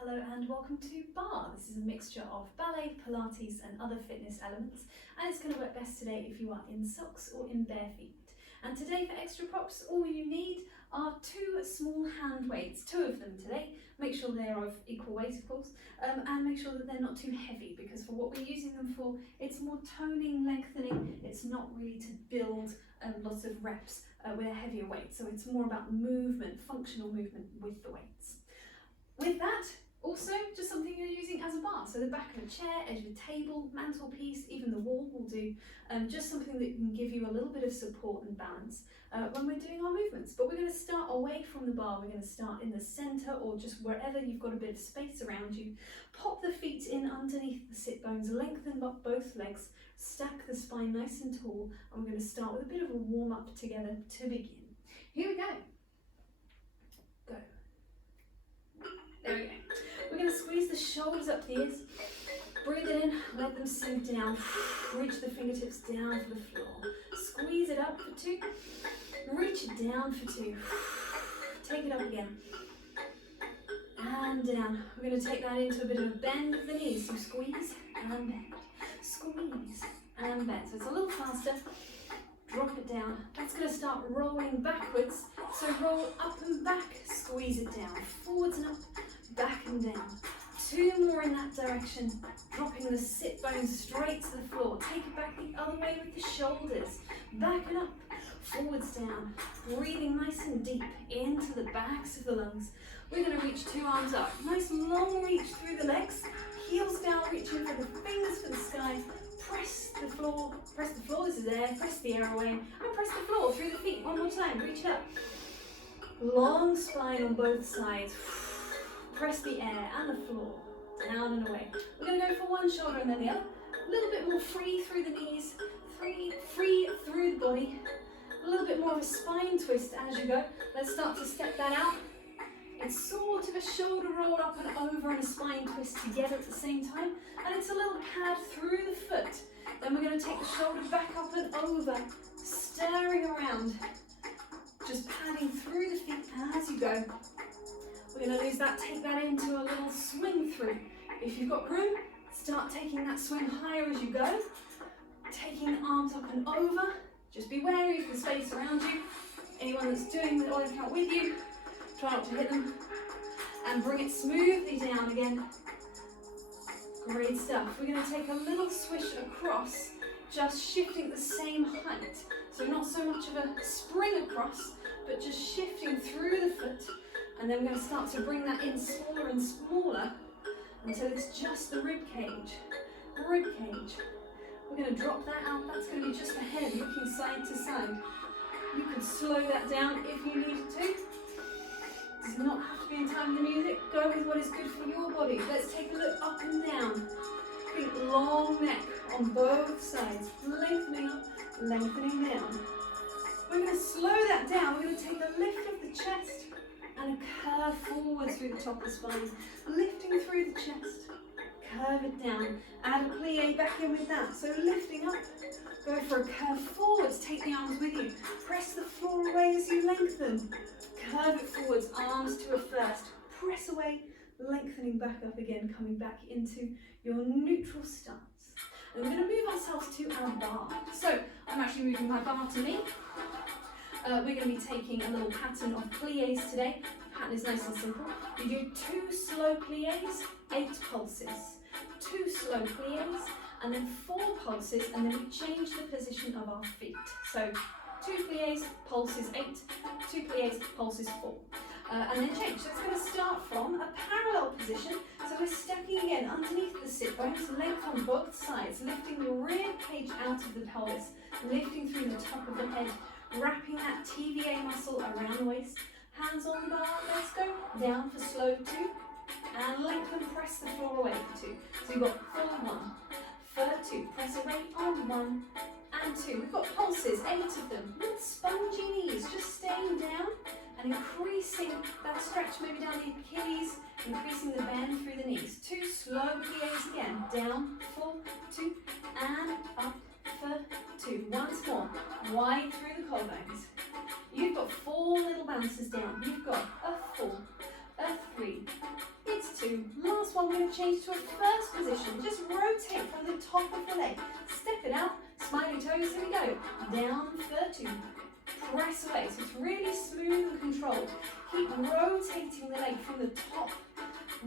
Hello and welcome to Barre. This is a mixture of ballet, Pilates and other fitness elements, and it's going to work best today if you are in socks or in bare feet. And today for extra props, all you need are two small hand weights, two of them today. Make sure they are of equal weight of course, and make sure that they're not too heavy, because for what we're using them for, it's more toning, lengthening. It's not really to build lots of reps with a heavier weight, so it's more about movement, functional movement with the weights. With that, also, just something you're using as a bar, so the back of a chair, edge of a table, mantelpiece, even the wall will do, just something that can give you a little bit of support and balance when we're doing our movements. But we're going to start away from the bar, we're going to start in the centre or just wherever you've got a bit of space around you. Pop the feet in underneath the sit bones, lengthen up both legs, stack the spine nice and tall, and we're going to start with a bit of a warm up together to begin. Here we go. Go. There we go. We're going to squeeze the shoulders up to the ears, breathe it in, let them sink down, reach the fingertips down for the floor, squeeze it up for two, reach it down for two, take it up again, and down. We're going to take that into a bit of a bend of the knees, so squeeze and bend, squeeze and bend, so it's a little faster. Drop it down. That's going to start rolling backwards, so roll up and back, squeeze it down, forwards and up, back and down. Two more in that direction, dropping the sit bones straight to the floor. Take it back the other way with the shoulders, back and up, forwards down, breathing nice and deep into the backs of the lungs. We're going to reach two arms up, nice long reach through the legs, heels down, reaching for the fingers for the sky. Press the floor, this is air, press the air away, and press the floor through the feet. One more time, reach it up. Long spine on both sides. Press the air and the floor, down and away. We're going to go for one shoulder and then the other. A little bit more free through the knees, free through the body. A little bit more of a spine twist as you go. Let's start to step that out. It's sort of a shoulder roll up and over and a spine twist together at the same time. And it's a little pad through the foot. Then we're going to take the shoulder back up and over, stirring around. Just padding through the feet as you go. We're going to lose that, take that into a little swing through. If you've got room, start taking that swing higher as you go. Taking the arms up and over. Just be wary of the space around you. Anyone that's doing the body count with you, try not to hit them. And bring it smoothly down again. Great stuff. We're going to take a little swish across, just shifting at the same height. So not so much of a spring across, but just shifting through the foot. And then we're going to start to bring that in smaller and smaller until it's just the rib cage. Rib cage. We're going to drop that out. That's going to be just the head looking side to side. You could slow that down if you needed to. It does not have to be in time with the music. Go with what is good for your body. Let's take a look up and down. Think long neck on both sides. Lengthening up, lengthening down. We're going to slow that down. We're going to take the lift of the chest and a curve forward through the top of the spine, lifting through the chest, curve it down, add a plie back in with that, so lifting up, go for a curve forwards, take the arms with you, press the floor away as you lengthen, curve it forwards, arms to a first, press away, lengthening back up again, coming back into your neutral stance. And we're going to move ourselves to our bar. So I'm actually moving my bar to me. We're going to be taking a little pattern of plies today. The pattern is nice and simple. You do 2 slow plies, 8 pulses. 2 slow plies, and then 4 pulses, and then we change the position of our feet. So 2 plies, pulses 8, 2 plies, pulses 4. And then change. So it's going to start from a parallel position. So we're stacking again underneath the sit bones, length on both sides, lifting the rib cage out of the pelvis, lifting through the top of the head, wrapping that TVA muscle around the waist, hands on the bar, let's go, down for slow 2, and lengthen, press the floor away for 2. So you've got forward 1, forward 2, press away on 1 and 2. We've got pulses, 8 of them, with spongy knees, just staying down and increasing that stretch, maybe down the Achilles, increasing the bend through the knees. 2 slow plies again, down for 2 and up for 2. Once more, wide through the collarbones. You've got 4 little bounces down. You've got a 4, a 3, it's 2, going to change to a first position. Just rotate from the top of the leg. Step it out, smiley toes, here we go. Down for 2. Press away, so it's really smooth and controlled. Keep rotating the leg from the top,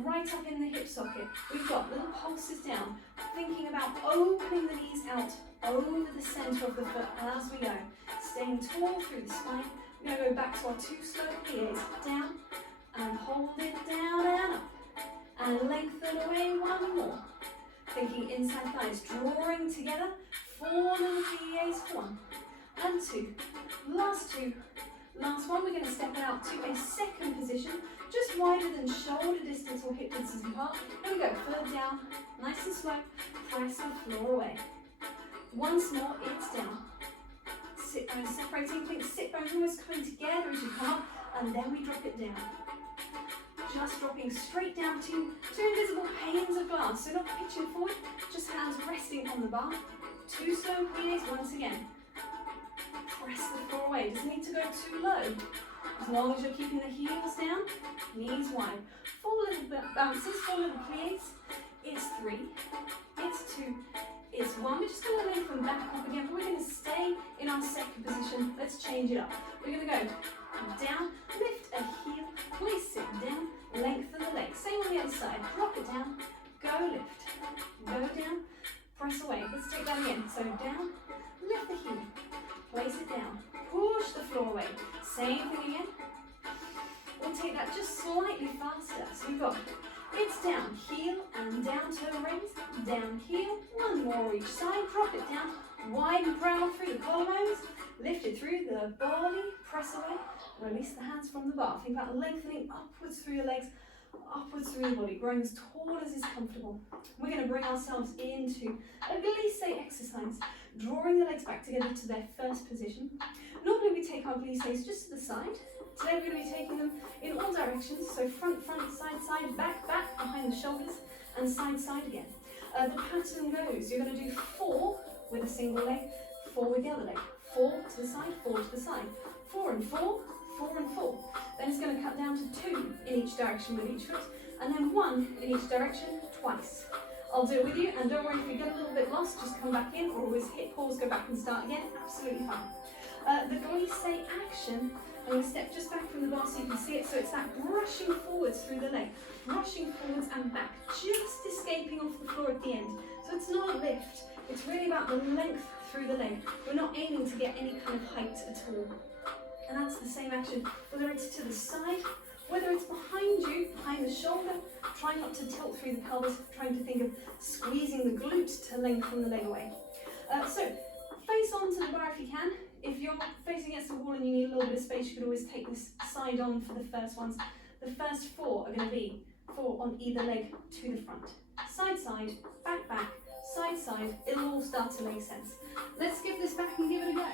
right up in the hip socket. We've got little pulses down, thinking about opening the knees out over the center of the foot as we go. Staying tall through the spine. We're going to go back to our 2 slow pliés. Down, and hold it down and up. And lengthen away 1 more. Thinking inside thighs, drawing together. 4 little pliés, 1 and 2. Last 2. Last one, we're going to step it out to a second position, just wider than shoulder distance or hip distance apart. Here we go, further down, nice and slow. Press the floor away. Once more, it's down. Sit bones separating, think sit bones almost coming together as you come up, and then we drop it down. Just dropping straight down to 2 invisible panes of glass. So not pitching forward, just hands resting on the bar. 2 slow pliés once again. Press the floor away. Doesn't need to go too low. As long as you're keeping the heels down, knees wide. 4 little bounces, 4 little pliés. It's 3. It's 2. It's 1. We're just going to lengthen back up again, but we're going to stay in our second position. Let's change it up. We're going to go down, lift a heel, place it down, lengthen the leg. Same on the other side. Drop it down, go lift, go down, press away. Let's take that again. So down, lift the heel, place it down, push the floor away. Same thing again. We'll take that just slightly faster. So we've got it's down, heel and down, toe raise, down, heel, 1 more each side, drop it down, wide and proud through the collarbones, lift it through the body, press away, release the hands from the bar. Think about lengthening upwards through your legs, upwards through the body, growing as tall as is comfortable. We're going to bring ourselves into a glisse exercise, drawing the legs back together to their first position. Normally we take our glisses just to the side. Today we're going to be taking them in all directions, so front, side, side, back, behind the shoulders, and side, side again. The pattern goes, you're going to do 4 with a single leg, 4 with the other leg, 4 to the side, 4 to the side, 4 and 4, 4 and 4. Then it's going to cut down to 2 in each direction with each foot, and then 1 in each direction twice. I'll do it with you, and don't worry if you get a little bit lost, just come back in, or always hit pause, go back and start again, absolutely fine. The glisse action, I'm going to step just back from the bar so you can see it. So it's that brushing forwards through the leg, brushing forwards and back, just escaping off the floor at the end. So it's not a lift, it's really about the length through the leg. We're not aiming to get any kind of height at all. And that's the same action, whether it's to the side, whether it's behind you, behind the shoulder. Try not to tilt through the pelvis, trying to think of squeezing the glutes to lengthen the leg away. So face on to the bar if you can. If you're facing against the wall and you need a little bit of space, you can always take this side on for the first ones. The first 4 are going to be 4 on either leg to the front. Side, side, back, back, side, side. It'll all start to make sense. Let's give this back and give it a go.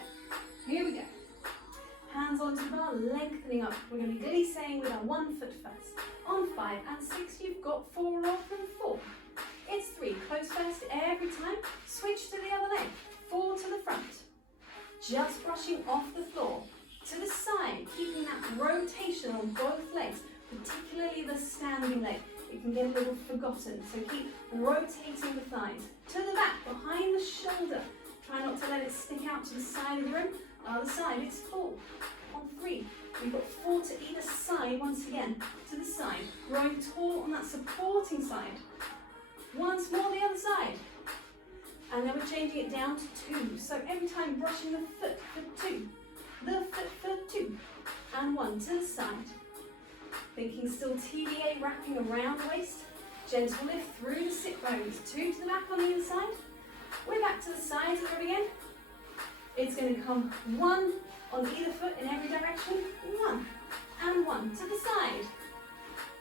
Here we go. Hands onto the bar, lengthening up. We're going to be glisseing with our 1 foot first. On 5 and 6, you've got 4 off and 4. It's 3. Close first every time. Switch to the other leg. 4 to the front. Just brushing off the floor. To the side, keeping that rotation on both legs, particularly the standing leg. It can get a little forgotten, so keep rotating the thighs. To the back, behind the shoulder. Try not to let it stick out to the side of the room. Other side, it's 4. On 3, we've got 4 to either side once again. To the side, growing tall on that supporting side. Once more the other side. And then we're changing it down to 2. So every time brushing the foot for 2. The foot for 2. And 1 to the side. Thinking still TBA wrapping around the waist. Gentle lift through the sit bones. 2 to the back on the inside. We're back to the sides of it again. It's going to come 1 on either foot in every direction. 1 and 1 to the side.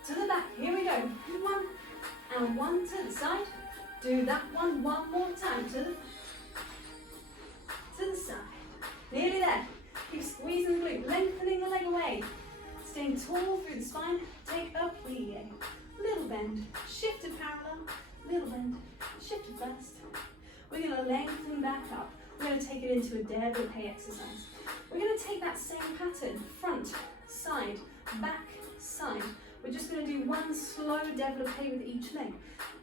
To the back. Here we go. 1 and 1 to the side. Do that one more time to the side. Nearly there. Keep squeezing the glute, lengthening the leg away. Staying tall through the spine. Take a plie. Little bend, shifted parallel, little bend, shifted first. We're going to lengthen back up. We're going to take it into a développé exercise. We're going to take that same pattern, front, side, back, side. We're just going to do 1 slow développé with each leg.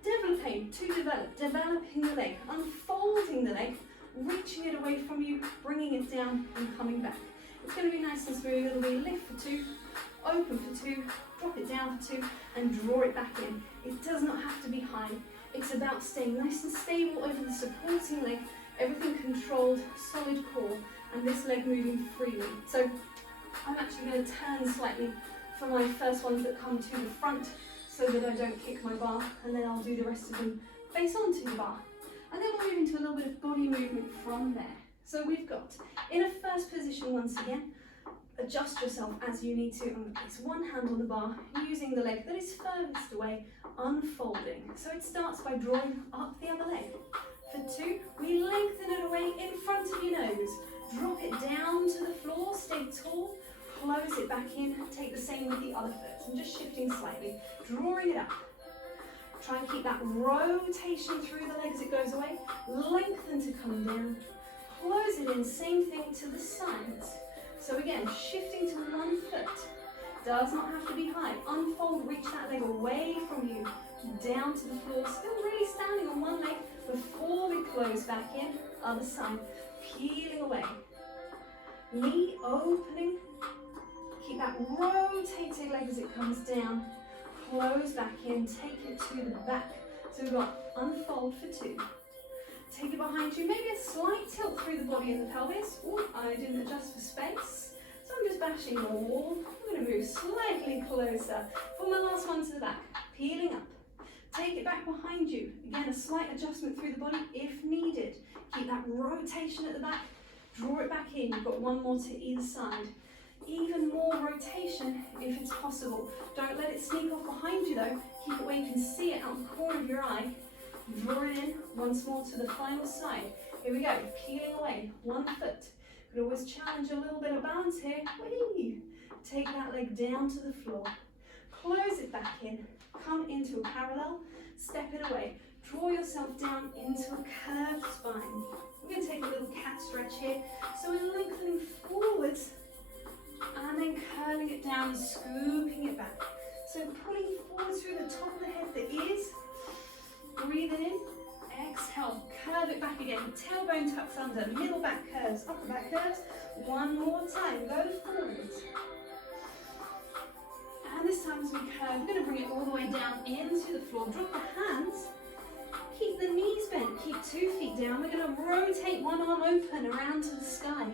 Développé, to develop, developing the leg, unfolding the leg, reaching it away from you, bringing it down and coming back. It's going to be nice and smooth. It'll be lift for 2, open for 2, drop it down for 2, and draw it back in. It does not have to be high. It's about staying nice and stable over the supporting leg, everything controlled, solid core, and this leg moving freely. So I'm actually going to turn slightly for my first ones that come to the front so that I don't kick my bar, and then I'll do the rest of them face onto the bar. And then we'll move into a little bit of body movement from there. So we've got, in a first position once again, adjust yourself as you need to. I'm going to place one hand on the bar, using the leg that is furthest away, unfolding. So it starts by drawing up the other leg. For 2, we lengthen it away in front of your nose. Drop it down to the floor, stay tall, close it back in, take the same with the other foot. I'm just shifting slightly, drawing it up. Try and keep that rotation through the leg as it goes away. Lengthen to come down. Close it in, same thing to the sides. So again, shifting to one foot. Does not have to be high. Unfold, reach that leg away from you, down to the floor. Still really standing on one leg before we close back in. Other side, peeling away. Knee opening. Keep that rotated leg as it comes down. Close back in, take it to the back. So we've got unfold for 2. Take it behind you, maybe a slight tilt through the body and the pelvis. Oh, I didn't adjust for space. So I'm just bashing the wall. I'm going to move slightly closer for my last one to the back. Peeling up. Take it back behind you. Again, a slight adjustment through the body if needed. Keep that rotation at the back. Draw it back in. You've got one more to either side. Even more rotation if it's possible. Don't let it sneak off behind you though. Keep it where you can see it out the corner of your eye. Draw it in once more to the final side. Here we go, peeling away, one foot. Could always challenge a little bit of balance here. Whee! Take that leg down to the floor. Close it back in. Come into a parallel. Step it away. Draw yourself down into a curved spine. We're going to take a little cat stretch here. So we're lengthening forwards and then curling it down and scooping it back. So pulling forward through the top of the head, the ears. Breathing in, exhale, curve it back again. Tailbone tucks under, middle back curves, upper back curves. One more time, go forwards. And this time as we curve, we're going to bring it all the way down into the floor. Drop the hands, keep the knees bent, keep 2 feet down. We're going to rotate one arm open around to the sky.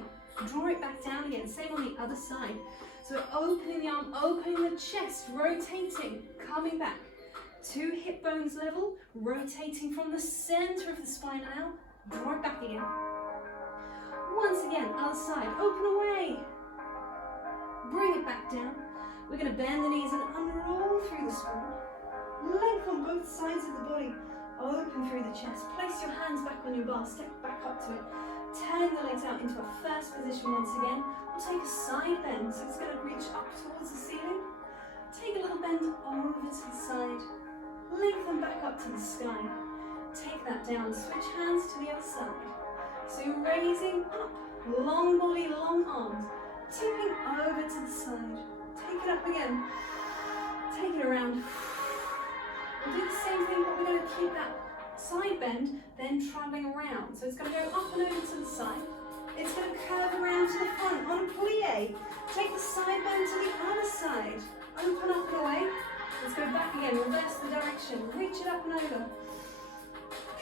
Draw it back down again, same on the other side. So we're opening the arm, opening the chest, rotating, coming back. 2 hip bones level, rotating from the center of the spine out. Draw it back again. Once again, other side, open away. Bring it back down. We're going to bend the knees and unroll through the spine. Length on both sides of the body. Open through the chest. Place your hands back on your bar, step back up to it. Turn the legs out into a first position once again. We'll take a side bend, so it's going to reach up towards the ceiling. Take a little bend over to the side. Lengthen back up to the sky. Take that down, switch hands to the other side. So you're raising up, long body, long arms, tipping over to the side. Take it up again, take it around. We'll do the same thing, but we're going to keep that side bend, then traveling around. So it's going to go up and over to the side. It's going to curve around to the front on a plie. Take the side bend to the other side. Open up and away. Let's go back again, reverse the direction, reach it up and over.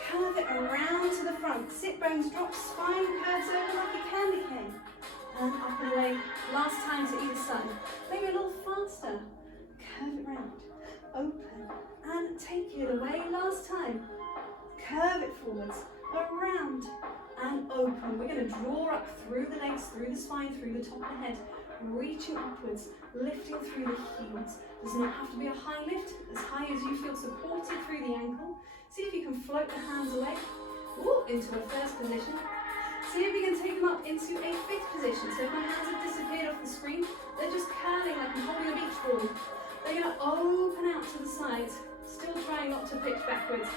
Curve it around to the front, sit bones drop, spine curves over like a candy cane. And up and away, last time to either side. Maybe a little faster. Curve it round, open, and take it away, last time. Curve it forwards, around, and open. We're going to draw up through the legs, through the spine, through the top of the head, reaching upwards, lifting through the heels. Does not have to be a high lift, as high as you feel supported through the ankle. See if you can float the hands away, into a first position. See if you can take them up into a 5th position. So if my hands have disappeared off the screen, they're just curling like I'm holding a beach ball. They're going to open out to the sides, still trying not to pitch backwards.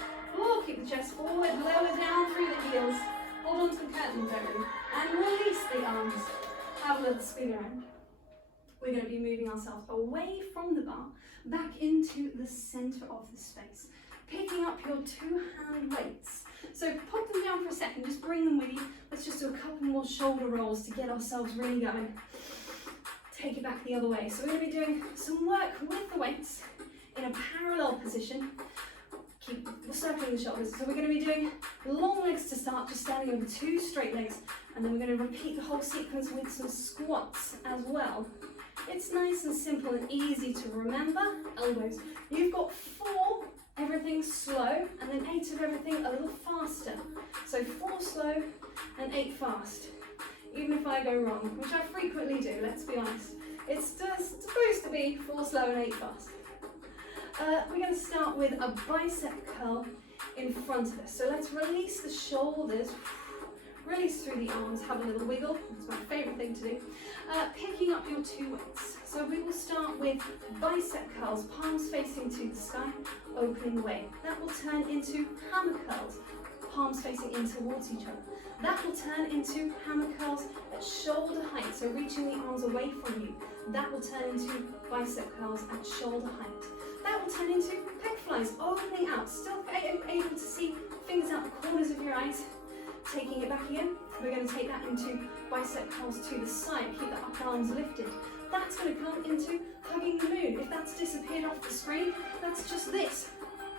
Keep the chest forward, lower down through the heels. Hold on to the curtain, don't and release the arms. Have a little spin around. we're going to be moving ourselves away from the bar, back into the center of the space. Picking up your 2-hand weights. So pop them down for a second, just bring them with you. Let's just do a couple more shoulder rolls to get ourselves really going. Take it back the other way. So we're going to be doing some work with the weights in a parallel position. Keep circling the shoulders. So we're going to be doing long legs to start, just standing over 2 straight legs. And then we're going to repeat the whole sequence with some squats as well. It's nice and simple and easy to remember. Elbows. You've got 4, everything slow, and then 8 of everything a little faster. So 4 slow and 8 fast. Even if I go wrong, which I frequently do, let's be honest. It's just supposed to be 4 slow and 8 fast. We're going to start with a bicep curl in front of us. So let's release the shoulders, release through the arms, have a little wiggle. It's my favourite thing to do. Picking up your 2 weights. So we will start with bicep curls, palms facing to the sky, opening the way. That will turn into hammer curls, palms facing in towards each other. That will turn into hammer curls at shoulder height, so reaching the arms away from you. That will turn into bicep curls at shoulder height. That will turn into pec flies, opening out, still able to see fingers out the corners of your eyes. Taking it back again, we're going to take that into bicep curls to the side, keep the upper arms lifted. That's going to come into hugging the moon. If that's disappeared off the screen, that's just this,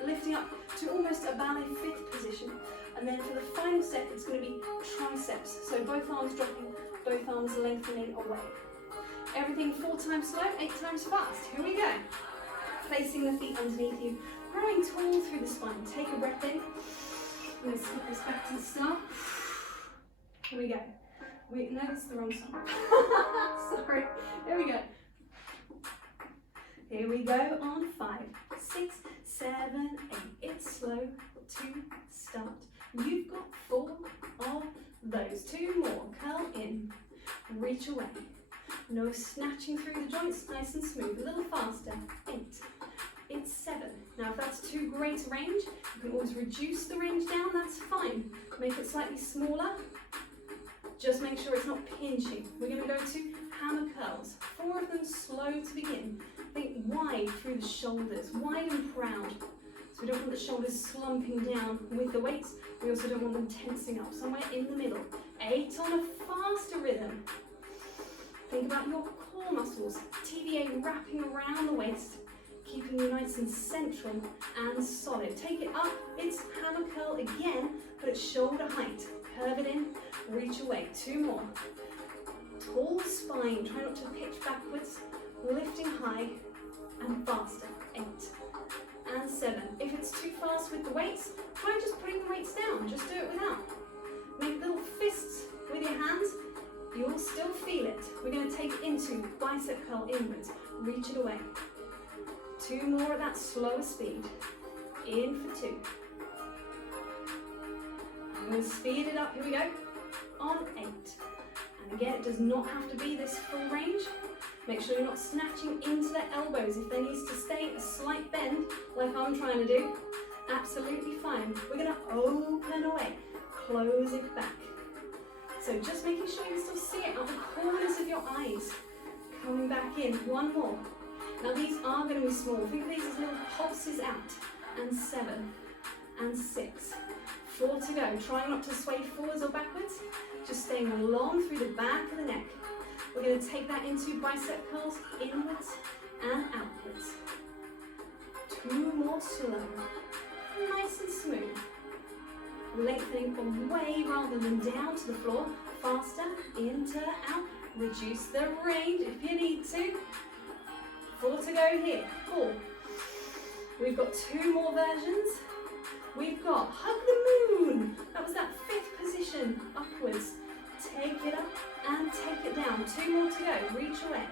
lifting up to almost a ballet 5th position. And then for the final step, it's going to be triceps. So both arms dropping, both arms lengthening away. Everything 4 times slow, 8 times fast. Here we go. Placing the feet underneath you, growing tall through the spine. Take a breath in. Let's keep this back to the start. Here we go. No, that's the wrong song. Sorry. Here we go. Here we go on 5, 6, 7, 8. It's slow to start. You've got 4 of those. 2 more. Curl in. Reach away. No snatching through the joints. Nice and smooth. A little faster. 8. It's 7. Now if that's too great a range, you can always reduce the range down, that's fine. Make it slightly smaller. Just make sure it's not pinching. We're going to go to hammer curls. 4 of them slow to begin. Think wide through the shoulders, wide and proud. So we don't want the shoulders slumping down with the weights. We also don't want them tensing up, somewhere in the middle. 8 on a faster rhythm. Think about your core muscles, TVA wrapping around the waist, keeping you nice and central and solid. Take it up, it's hammer curl again, but at shoulder height. Curve it in, reach away. 2 more. Tall spine, try not to pitch backwards, lifting high and faster. 8 and 7. If it's too fast with the weights, try just putting the weights down, just do it without. Make little fists with your hands, you'll still feel it. We're going to take it into bicep curl inwards, reach it away. 2 more at that slower speed. In for 2. I'm going to speed it up, here we go, on 8. And again, it does not have to be this full range. Make sure you're not snatching into the elbows. If there needs to stay a slight bend, like I'm trying to do, absolutely fine. We're going to open away, close it back. So just making sure you can still see it out the corners of your eyes. Coming back in, 1 more. Now these are going to be small. Think of these as little pulses out. And 7 and 6. 4 to go. Try not to sway forwards or backwards. Just staying long through the back of the neck. We're going to take that into bicep curls inwards and outwards. 2 more slow. Nice and smooth. Lengthening away rather than down to the floor. Faster, into, out. Reduce the range if you need to. 4 to go here. 4. We've got 2 more versions. We've got hug the moon. That was that 5th position, upwards. Take it up and take it down. 2 more to go. Reach away.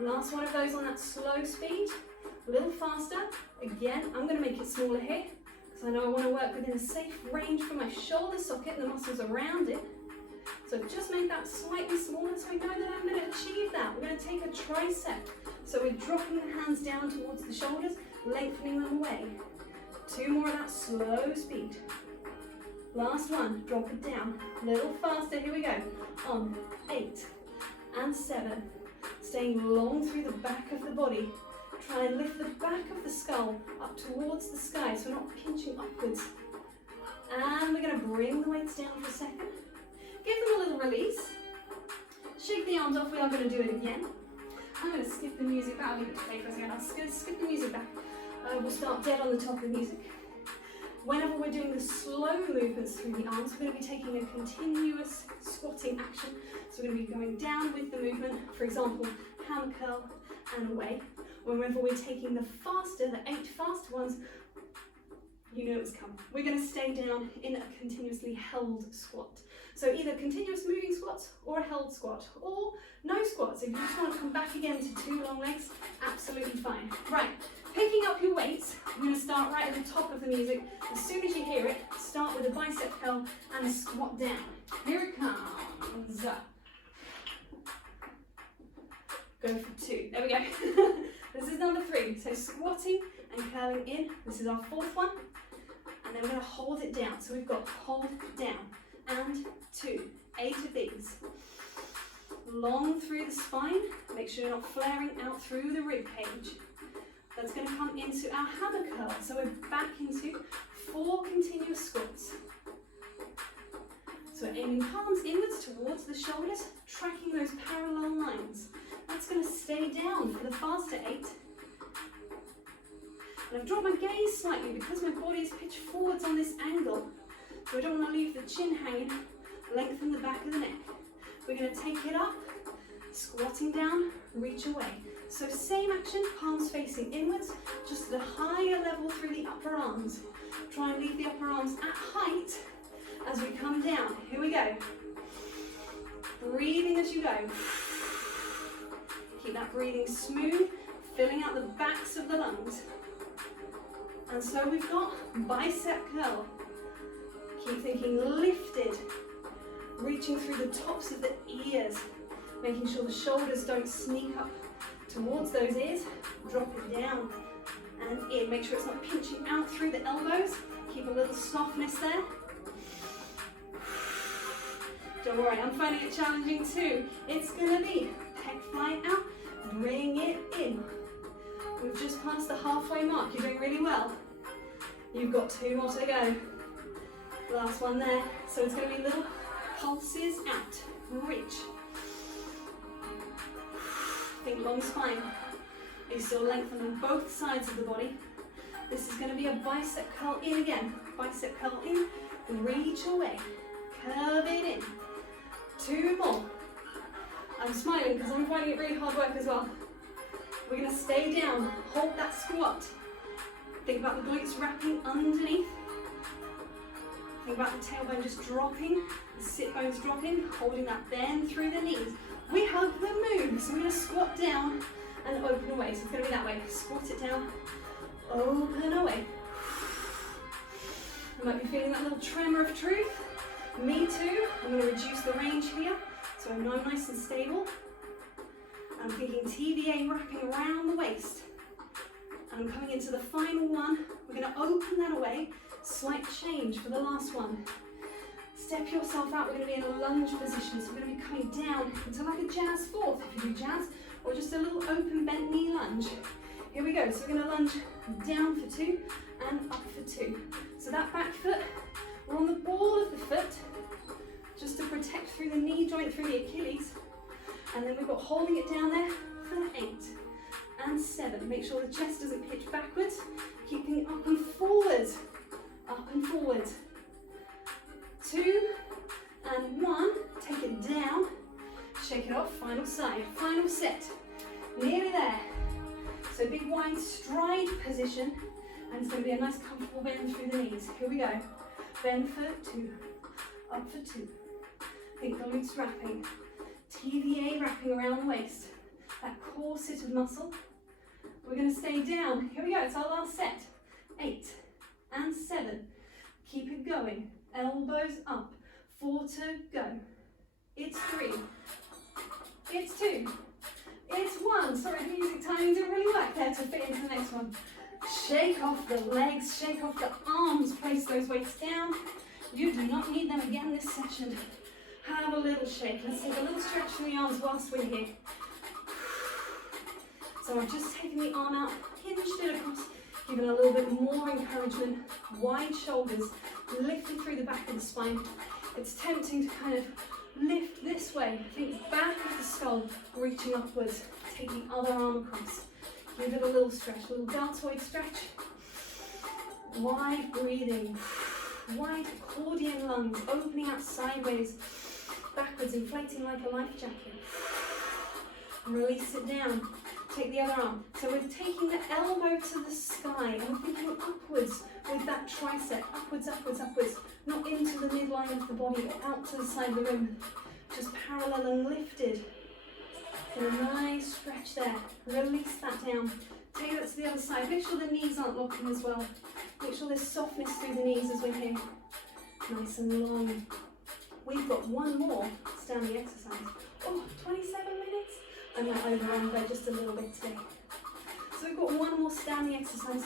Last one of those on that slow speed. A little faster. Again, I'm going to make it smaller here because I know I want to work within a safe range for my shoulder socket and the muscles around it. So just make that slightly smaller so I know that I'm going to achieve that. We're going to take a tricep. So we're dropping the hands down towards the shoulders, lengthening them away. 2 more at that slow speed. Last one, drop it down. A little faster, here we go. On 8 and 7. Staying long through the back of the body. Try and lift the back of the skull up towards the sky so we're not pinching upwards. And we're going to bring the weights down for a second. Give them a little release. Shake the arms off. We are going to do it again. I'm going to skip the music back. I'll leave it to play for a second. I'm just going to skip the music back. We'll start dead on the top of the music. Whenever we're doing the slow movements through the arms, we're going to be taking a continuous squatting action. So we're going to be going down with the movement. For example, hammer curl and away. Whenever we're taking the faster, the 8 faster ones, you know it's coming. We're going to stay down in a continuously held squat. So either continuous moving squats or a held squat, or no squats. If you just want to come back again to 2 long legs, absolutely fine. Right, picking up your weights, we're going to start right at the top of the music. As soon as you hear it, start with a bicep curl and a squat down. Here it comes. Go for 2. There we go. This is number 3. So squatting and curling in. This is our 4th one. And then we're going to hold it down. So we've got hold down and 2. 8 of these. Long through the spine. Make sure you're not flaring out through the rib cage. That's going to come into our hammer curl. So we're back into 4 continuous squats. So we're aiming palms inwards towards the shoulders, tracking those parallel lines. That's going to stay down for the faster 8. And I've dropped my gaze slightly because my body is pitched forwards on this angle. So I don't want to leave the chin hanging, lengthen the back of the neck. We're going to take it up, squatting down, reach away. So same action, palms facing inwards, just at a higher level through the upper arms. Try and leave the upper arms at height as we come down. Here we go. Breathing as you go. Keep that breathing smooth, filling out the backs of the lungs. And so we've got bicep curl. Keep thinking lifted, reaching through the tops of the ears, making sure the shoulders don't sneak up towards those ears. Drop it down and in. Make sure it's not pinching out through the elbows. Keep a little softness there. Don't worry, I'm finding it challenging too. It's gonna be pec fly out, bring it in. We've just passed the halfway mark. You're doing really well. You've got 2 more to go. Last one there. So it's going to be little pulses out. Reach. Think long spine. You're still lengthening both sides of the body. This is going to be a bicep curl in again. Bicep curl in. Reach away. Curve it in. 2 more. I'm smiling because I'm finding it really hard work as well. We're going to stay down. Hold that squat. Think about the glutes wrapping underneath. Think about the tailbone just dropping, the sit bones dropping, holding that bend through the knees. We hug the move, so we're going to squat down and open away. So it's going to be that way. Squat it down, open away. You might be feeling that little tremor of truth. Me too. I'm going to reduce the range here, so I'm now nice and stable. I'm thinking TVA wrapping around the waist. And I'm coming into the final one. We're going to open that away. Slight change for the last one. Step yourself out. We're going to be in a lunge position. So we're going to be coming down into like a jazz 4th if you do jazz, or just a little open bent knee lunge. Here we go. So we're going to lunge down for 2 and up for 2. So that back foot, we're on the ball of the foot, just to protect through the knee joint, through the Achilles. And then we've got holding it down there for 8 and 7. Make sure the chest doesn't pitch backwards. Keeping up and forward. Up and forward. 2 and 1. Take it down. Shake it off. Final side. Final set. Nearly there. So big wide stride position. And it's going to be a nice comfortable bend through the knees. Here we go. Bend for 2. Up for 2. Think glutes wrapping. TVA wrapping around the waist. That corset of muscle. We're going to stay down. Here we go. It's our last set. 8 and 7. Keep it going. Elbows up. 4 to go. It's 3. It's 2. It's 1. Sorry, the music timing didn't really work there to fit into the next one. Shake off the legs. Shake off the arms. Place those weights down. You do not need them again this session. Have a little shake. Let's take a little stretch from the arms whilst we're here. So I've just taken the arm out, hinged it across, given a little bit more encouragement, wide shoulders, lifted through the back of the spine. It's tempting to kind of lift this way, think back of the skull, reaching upwards, take the other arm across. Give it a little stretch, a little deltoid stretch. Wide breathing, wide accordion lungs, opening out sideways, backwards, inflating like a life jacket. Release it down. Take the other arm. So we're taking the elbow to the sky and we're thinking upwards with that tricep. Upwards, upwards, upwards. Not into the midline of the body or out to the side of the room. Just parallel and lifted. And a nice stretch there. Release that down. Take that to the other side. Make sure the knees aren't locking as well. Make sure there's softness through the knees as we're here. Nice and long. We've got one more standing exercise. Oh, 27 minutes. I might overrun by just a little bit today. So we've got one more standing exercise,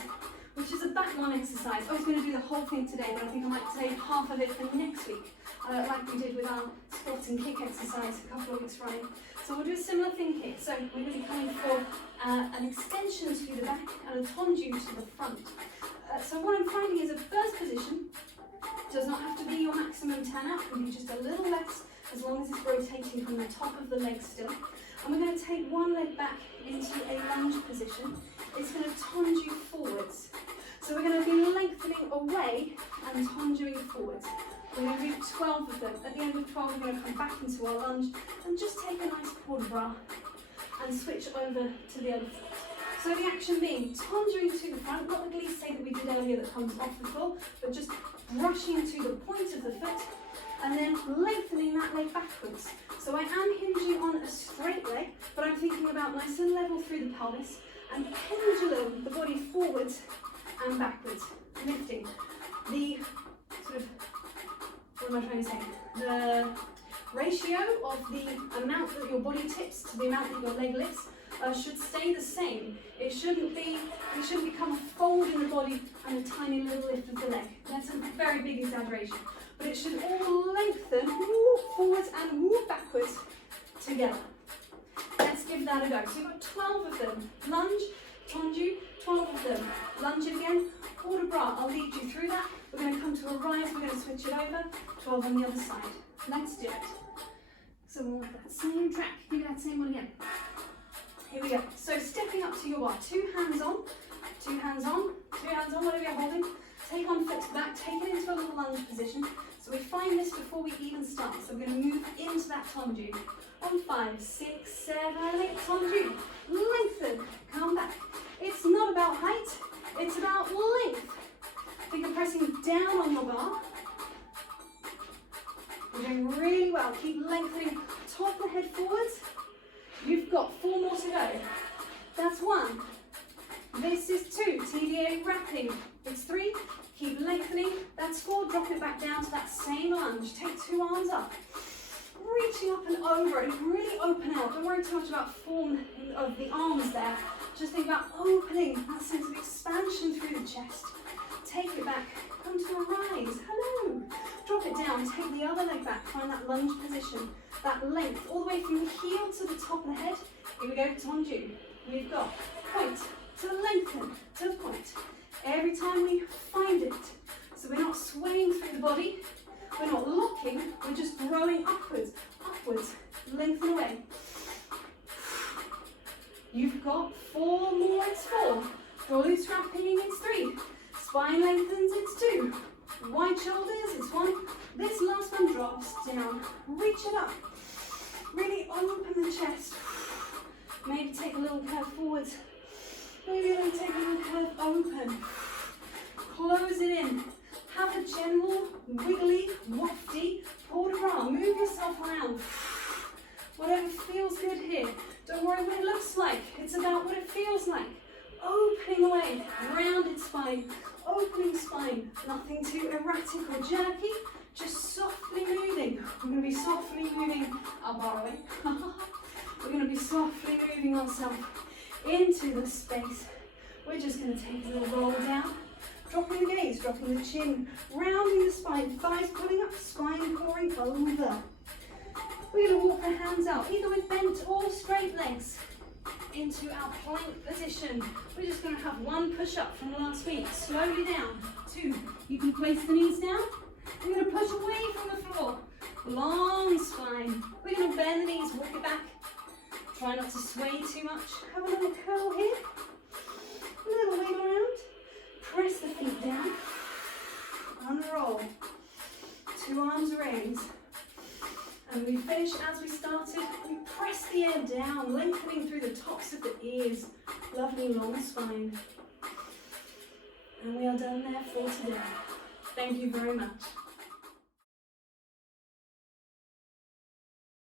which is a back one exercise. I was going to do the whole thing today, but I think I might save half of it for next week, like we did with our squat and kick exercise a couple of weeks running. So we'll do a similar thing here. So we're going to be coming for an extension to the back and a tendu to the front. So what I'm finding is a first position does not have to be your maximum 10 out, it can be just a little less, as long as it's rotating from the top of the leg still. And we're going to take one leg back into a lunge position. It's going to tendu forwards. So we're going to be lengthening away and tenduing forwards. We're going to do 12 of them. At the end of 12, we're going to come back into our lunge and just take a nice Total Barre and switch over to the other foot. So the action being tenduing to the front, not the glissé that we did earlier that comes off the floor, but just brushing to the point of the foot and then lengthening that leg backwards. So I am hinging on a straight leg, but I'm thinking about nice and level through the pelvis and pendulum the body forwards and backwards, lifting the sort of, what am I trying to say? The ratio of the amount that your body tips to the amount that your leg lifts should stay the same. It shouldn't become a fold in the body and a tiny little lift of the leg. That's a very big exaggeration. But it should all lengthen, forwards and backwards together. Let's give that a go. So you've got 12 of them. Lunge, tendu, 12 of them. Lunge it again, Total Barre. I'll lead you through that. We're going to come to a rise, we're going to switch it over. 12 on the other side. Let's do it. So we'll have that same track. Give me that same one again. Here we go. So stepping up to your bar. Two hands on, whatever you're holding. Take one foot to the back, take it into a little lunge position. So we find this before we even start. So we're going to move into that tendu. On 5, 6, 7, 8, tendu. Lengthen, come back. It's not about height, it's about length. Think of pressing down on your bar. You're doing really well. Keep lengthening top of the head forwards. You've got 4 more to go. That's 1. This is 2. TDA wrapping. It's 3. Keep lengthening. That's 4. Drop it back down to that same lunge. Take 2 arms up. Reaching up and over and really open out. Don't worry too much about form of the arms there. Just think about opening, that sense of expansion through the chest. Take it back. Come to a rise. Hello. Drop it down. Take the other leg back. Find that lunge position. That length all the way from the heel to the top of the head. Here we go, tendu. We've got point to lengthen to point. Every time we find it. So we're not swaying through the body. We're not locking. We're just growing upwards. Upwards. Lengthen away. You've got 4 more. It's 4. Dolly strapping. It's 3. Spine lengthens. It's 2. Wide shoulders. It's 1. This last one drops down. Reach it up. Really open the chest. Maybe take a little curve forwards. Maybe then take a little curve open. Close it in. Have a general wiggly, wafty Total Barre. Move yourself around. Whatever feels good here. Don't worry what it looks like. It's about what it feels like. Opening away. Rounded spine. Opening spine. Nothing too erratic or jerky. Just softly moving. We're going to be softly moving our bar away. We're going to be softly moving ourselves into the space. We're just going to take a little roll down. Dropping the gaze, dropping the chin, rounding the spine, thighs pulling up, spine coring over. We're going to walk the hands out, either with bent or straight legs. into our plank position. We're just going to have one push-up from last week. Slowly down. 2. You can place the knees down. We're going to push away from the floor. Long spine. We're going to bend the knees, walk it back. Try not to sway too much. Have a little curl here. A little wiggle around. Press the feet down. Unroll. 2 arms raised. And we finish as we started. We press the air down, lengthening through the tops of the ears. Lovely long spine. And we are done there for today. Thank you very much.